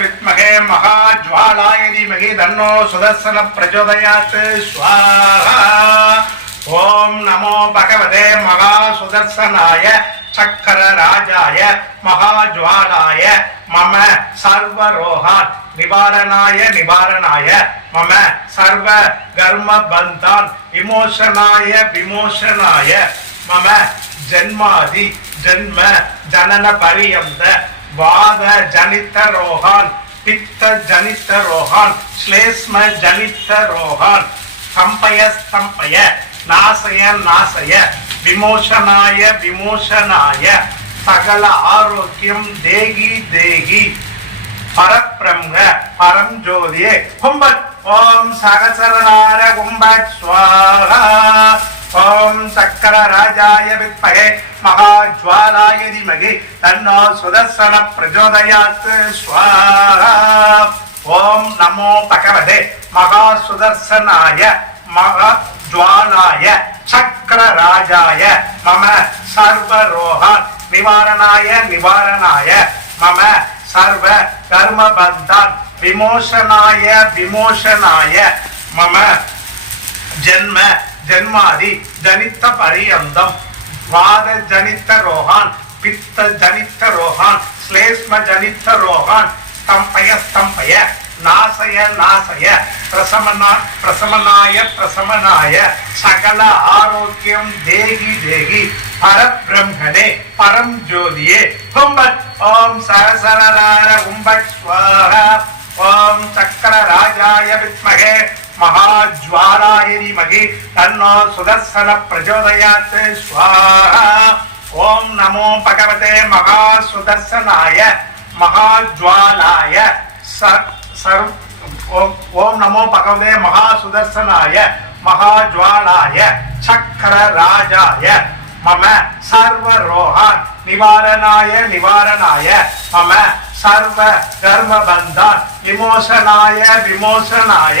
வித்மகே மகாஜ்வாலாய தீமகி தன்னோ சுதர்சன பிரச்சோதயாத் ஓம் நமோ பகவதே மகா சுதர்சனாய சக்கர ராஜாய மகாஜ்வாலாய மம சர்வரோகான் நிவாரணாய நிவாரணாய மம சர்வ கர்ம பந்தான் விமோசனாய விமோசனாய மம ஜன்மாதி ஜன்ம ஜனன பரியந்த வாத ஜனித்த ரோகான் பித்த ஜனித்த ரோகான் ஸ்லேஸ்ம ஜனித்த ரோகான் ஸ்தம்பய ஸ்தம்பய நாசய நாசய விமோசனாய விமோசனாய சகல ஆரோக்கியம் தேகி தேகி பரபிரம்ம பரம் ஜோதியே கும்பத் ஓம் சகசரநார கும்பத் ஸ்வாஹா ஓம் சக்கர ராஜாய வித்மகே மகாஜ்வாலாய திமகி தன்னோ சுதர்சன பிரஜோதயாத். ஸ்வாஹா. ஓம் நமோ பகவதே. மகா சுதர்சனாய மகா ஜுவாலாய சக்கர ராஜாய மம சர்வரோகான் நிவாரணாய நிவாரணாய மம சர்வ கர்மபந்தான் விமோசனாய விமோசனாய மம ஜென்ம ஜென்மாதி ஜனித்த பரியந்தம் வாத ஜனித்த ரோகான் பித்த ஜனித்த ரோகான் ஸ்லேஷ்ம ஜனித்த ரோகான் ஸ்தம்பய ஸ்தம்பய நாசய நாசய பிரசமனா பிரசமனாய பிரசமனாய. சகல ஆரோக்கியம் தேகி தேகி. பரபிரம்மனே பரம் ஜோதியே. கும்பத் ஓம் சரசரரார கும்பத் ஸ்வாஹா. ஓம் சக்கர ராஜாய வித்மகே. மகாஜ்வாலாய தீமகி தன்னோ சுதர்சன பிரச்சோதயாத் ஸ்வாஹா. ஓம் நமோ பகவதே மகா சுதர்சனாய மகாஜ்வாலாய சர் ஓம் நமோ பகவதே மகா சுதர்சனாய மகாஜ்வாலாய சக்கர ராஜாய மம சர்வரோகான் நிவாரணாய நிவாரணாய மம சர்வ கர்மபந்தான் விமோசனாய விமோசனாய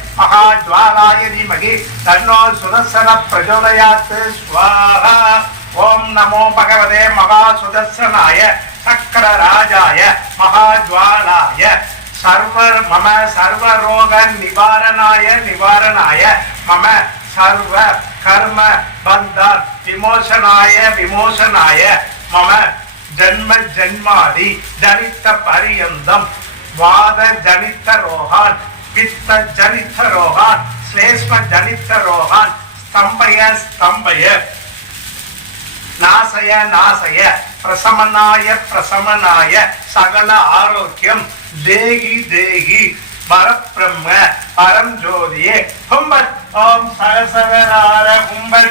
வித்மகே மகாஜ்வாலாய தீமகி தன்னோ சுதர்சன பிரச்சோதயாத் ஸ்வாஹா ஓம் நமோ பகவதே மகா சுதர்சனாய சக்கர ராஜாய மகாஜ்வாலாய சர்வர் மம சர்வரோக நிவாரணாய நிவாரணாய மம சர்வ கர்ம பந்தான் விமோசனாய விமோசனாய மம ஜன்ம ஜன்மாதி ஜனித்த பரியந்தம் வாத ஜனித்த ரோகான் பித்த ஜனித்த ரோகான் ஸ்லேஷ்ம ஜனித்த ரோகான் ஸ்தம்பய ஸ்தம்பய நாசய நாசய பிரசமனாய பிரசமனாய சகல ஆரோக்கியம் தேகி தேகி பரபிரம்ம பரம் ஜோதியே கும்பத் ஓம் சகசகரார கும்பத் ஸ்வாஹா